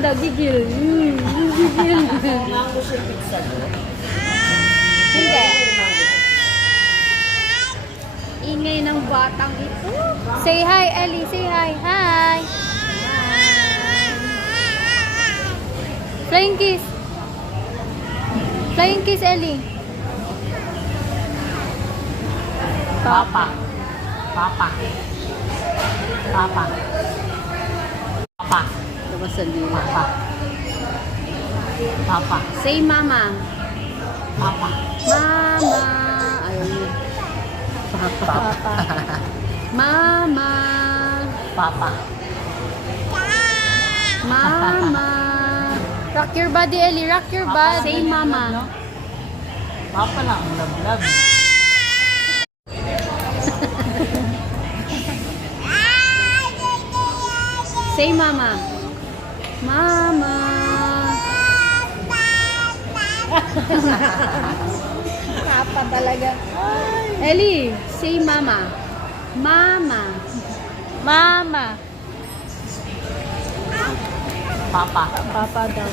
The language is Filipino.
daw, gigil. Gigil. Mango siya pizza do. Hindi. Ingay ng batang ito. Say hi, Ellie. Say hi. Hi. Flying kiss. Flying kiss, Ellie. Papa. Papa. Papa. Papa. Tapos sandila. Papa. Papa. Say mama. Papa. Mama. Ayaw niya. Papa. Mama. Papa. Mama. Rock your body, Ellie. Rock your body. Say mama. Papa lang ang love-love. Say mama. Mama. Papa talaga. Ellie, say mama. Mama. Mama. Papa. Papa daw.